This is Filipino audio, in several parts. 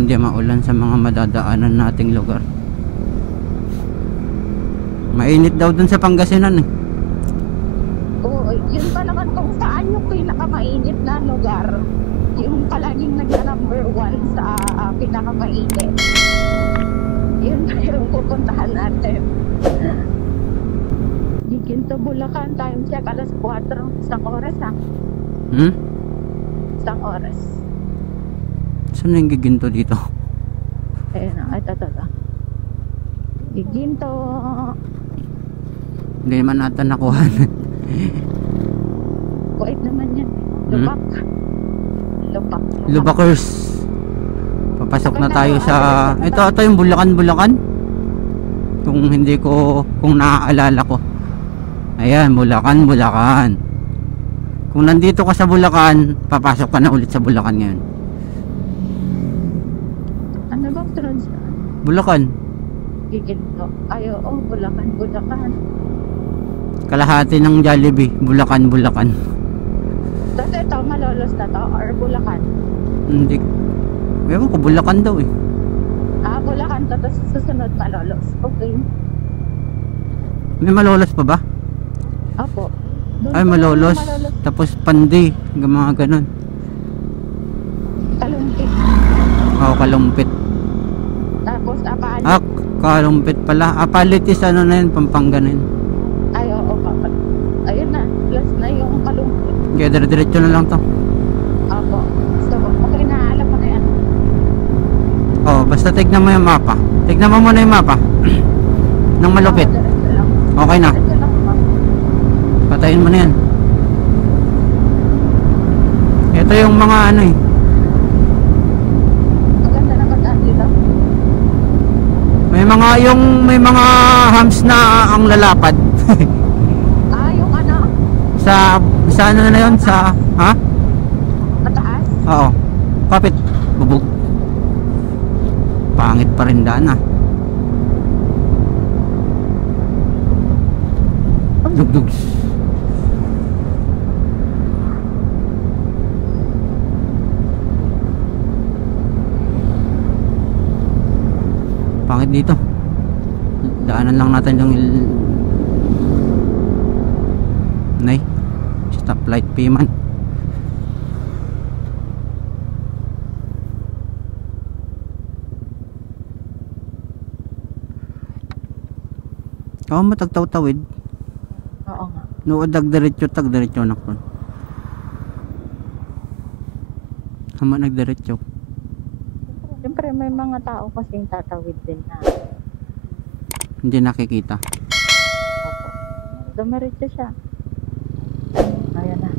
hindi maulan sa mga madadaanan nating lugar. Mainit daw dun sa Pangasinan eh. Oo, yun pa naman kung saan yung pinakamainit na lugar. Yung palaging nagka-number 1 sa pinakamainit. Yun pa yung pupuntahan natin. Ginto, Bulacan, time check, alas 4, isang oras ha. Isang oras. Saan yung giginto dito? Ayun na, ito. Ginto. Hindi naman natin nakuha. Wait naman yan. Lupak. Lubakers. Papasok na tayo sa... Ito yung Bulacan. Kung naaalala ko. Ayan, Bulacan. Kung nandito ka sa Bulacan, papasok ka na ulit sa Bulacan ngayon. Ano bang trans? Bulacan. Ginto. Ay, oo, Bulacan. Kalahati ng Jollibee, Bulacan. Tapos ito, Malolos na to, or Bulacan? Hindi. Ewan ko, Bulacan daw eh. Bulacan to, tapos susunod Malolos. Okay. May Malolos pa ba? Opo. Ay, Malolos. Tapos Pandi, mga ganun. Kalumpit. Oo, Kalumpit. Tapos Apalit. Kalumpit pala. Apalitis, ano na yun, Pampanga na yun. Ay, oo, Pampanga. Ayun na, plus na yung Kalumpit. Kaya diretso na lang to. Opo. So, okay na, alam mo na yan. Oo, basta tignan mo yung mapa. Tignan mo muna yung mapa. Nang malupit. Diretso lang. Okay na. Diretso lang, ma'am. Patayin mo na yan. Ito yung mga ano eh. Maganda na dati lang. May mga hams na ang lalapad. Yung ano? sa ano na yun? Sa, ha? Mataas? Oo. Kapit. Bubog. Pangit pa rin daan ah. Dugdugs. Pangit dito. Daanan lang natin yung stoplight payment. Matagtaw-tawid. Oo nga. No, tagdiretso na ko. Hama nagdiretso. Siyempre may mga tao kasing tatawid din na. Hindi nakikita. Opo. Dumiretso siya. Ayan na.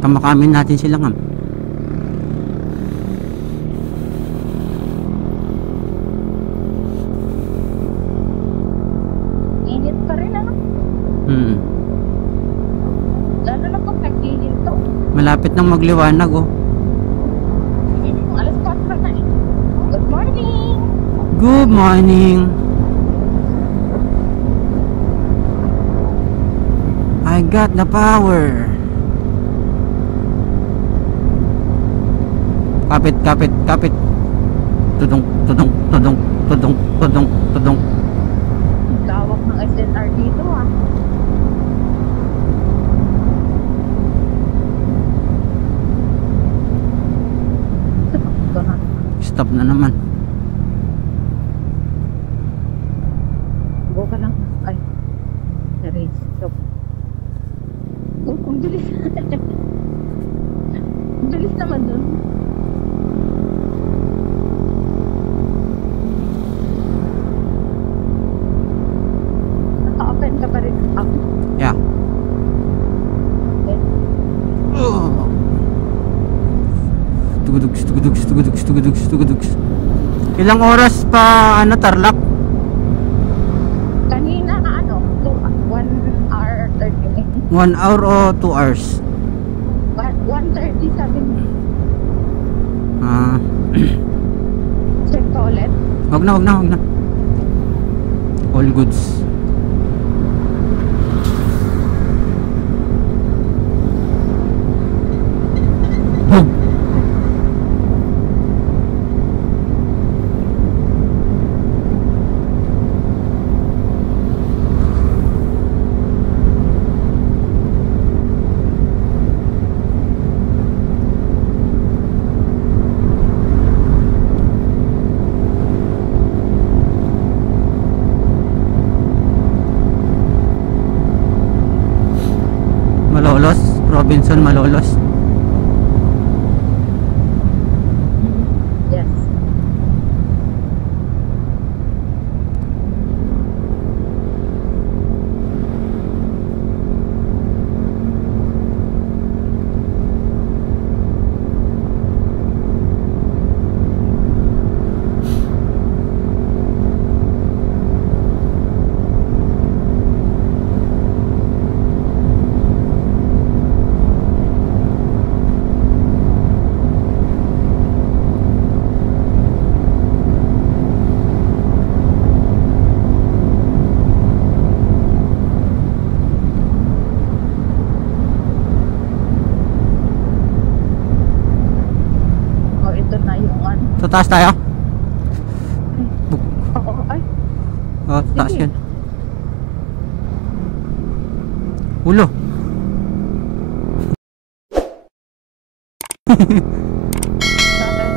Kamakamin natin sila nga. Init pa rin ano? Lalo na kung nagkilin to. Malapit nang magliwanag oh. Alas 4 na eh. Good morning! Good morning. I got the power. Kapit. Tudong. Gawak ng SNR dito ah. Stop na naman. Go ka lang. Ay. Sorry. Stop. Ang bilis. Ang bilis naman dun. Naka-open ka pa rin. Yeah. Okay. Tugudugs. Ilang oras pa Tarlac? Kanina 1 hour 30 minutes. 1 hour o 2 hours? 1:30 sabi mo. Check ka ulit. Wag na. All goods. Boom. Robinson Malolos. Yes. Oh, ito na yung ano. Sa taas tayo? Oo, ay. Oh, taas Sige. yan. Ulo. Bakit?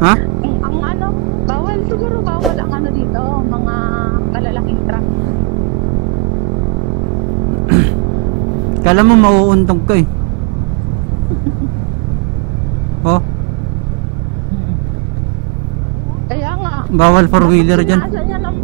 Ha? Ang ano, bawal siguro, bawal ang ano dito, mga malalaking truck. Kala mo mauuntog ka eh. Oh, Kaya nga. bawal four wheeler dyan. Nasa niya lang.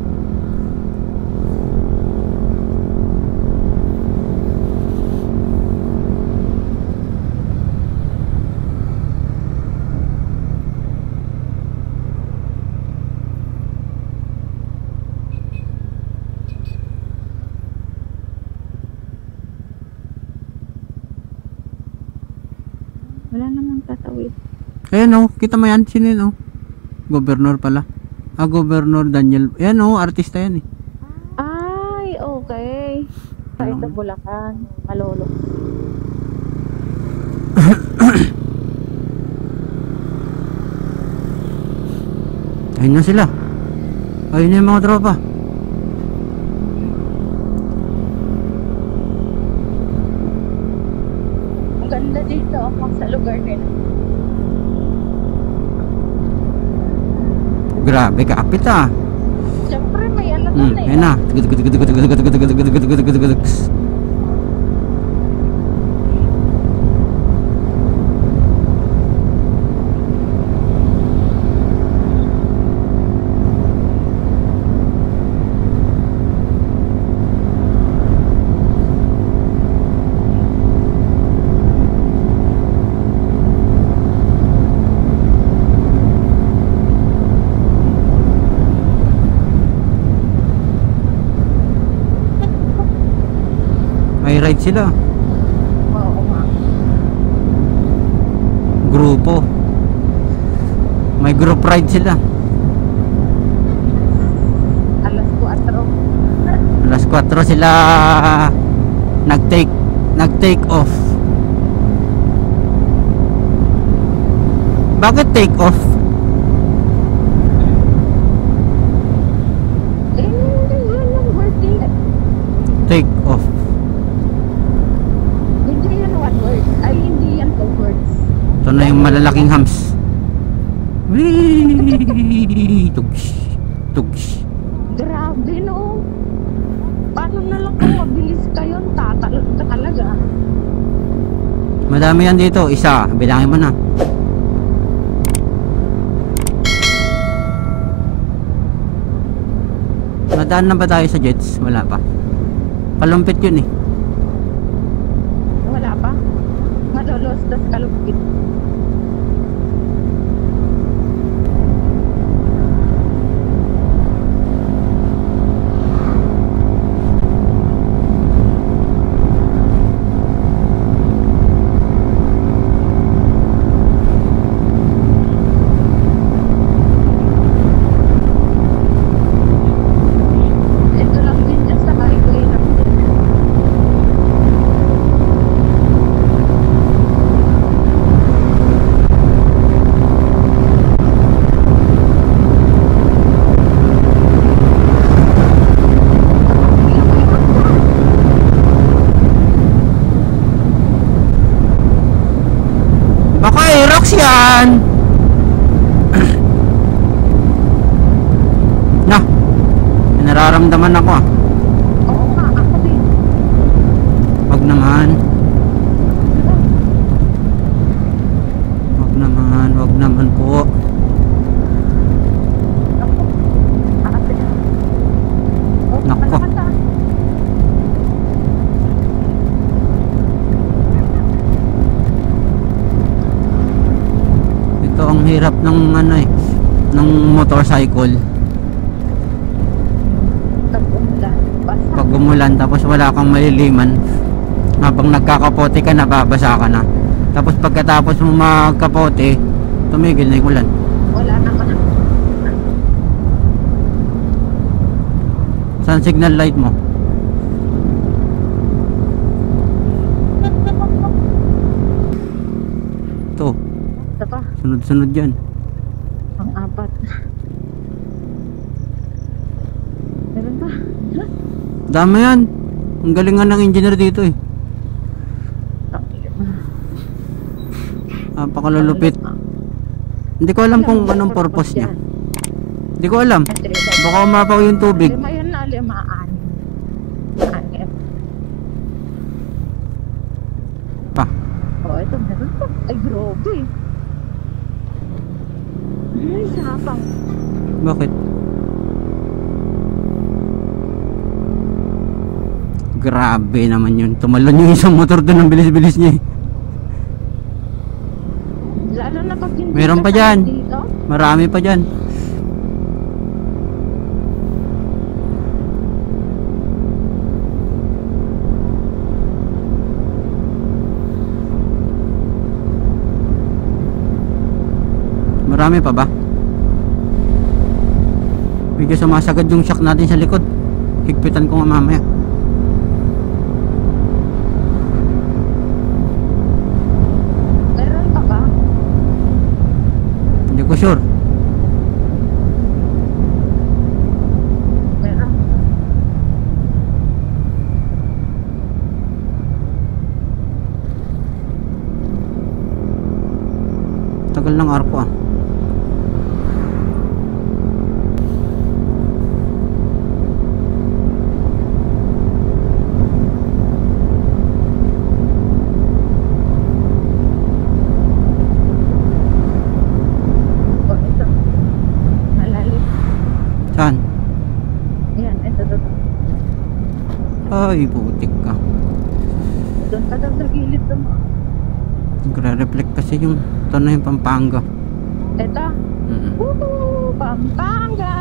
Wala namang tatawid. Ayan oh, kita mo yan, sino yun oh? Governor pala. Ah, Governor Daniel. Ayan oh, artista yan eh. Ay, okay. Sa ito Bulacan, Malolo. Ayun na sila. Ayun na yung mga tropa. Ang ganda dito ako sa lugar nila. Grabe, kapit ah. Siyempre may ano doon eh. Ayun na. May ride sila. Oo nga. Grupo. May group ride sila. Alas 4. Alas 4 sila nag-take off. Bakit take off? Eh, yun yung word nila. Take off. Hindi yan one word. Ay, hindi yan two words. Ito na yung malalaking hams. Wee! Tugs. Tugs. Grabe no. Paano na lang kung mabilis kayo, tatalon ka talaga. Madami yan dito. Isa. Bilangin mo na. Nadaan na ba tayo sa Jets? Wala pa. Palumpit yun eh. Wala pa. Malolos, tas kalupit. Ito lang din dyan sa highway lang din. Baka Aerox yan! Na! May nararamdaman ako ah. Oo nga, ako din. Wag naman. hirap ng ano eh, ng motorcycle. Tag-umulan. Basta. Pag umulan tapos wala kang maliliman, habang nagkakapote ka, nababasa ka na. Tapos pagkatapos mo magkapote, tumigil na yung ulan. Wala naman. Saan signal light mo? Ito, Saka, sunod-sunod yan. ang apat. Meron ba? Ha? Dami yan. Ang galingan ng engineer dito eh. Napakalulupit. Hindi ko alam kung anong purpose niya. Hindi ko alam. Baka umapaw yung tubig. Lima yun na, limaan. Anim. Pa. Oh, ito meron pa. Ay, grabe. Ay, sapang. Bakit? Grabe naman yun. Tumalon yung isang motor doon. Ang bilis-bilis niya eh. Lalo na pag hindi Meron pa ka dyan. dito. Marami pa dyan. Marami pa ba? Medyo sumasagad yung shock natin sa likod. Higpitan ko nga mamaya. Meron pa ba? Hindi ko sure. Meron. Tagal ng arko ah. Oh, ito. Malalim. Saan? Yan, ito. Ay, putik ka. Doon ka daw sa gilid doon. Nagre-reflect kasi yung ito na yung Pampanga. Ito. Woohoo! Pampanga!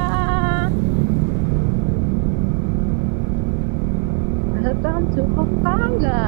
Welcome to Pampanga!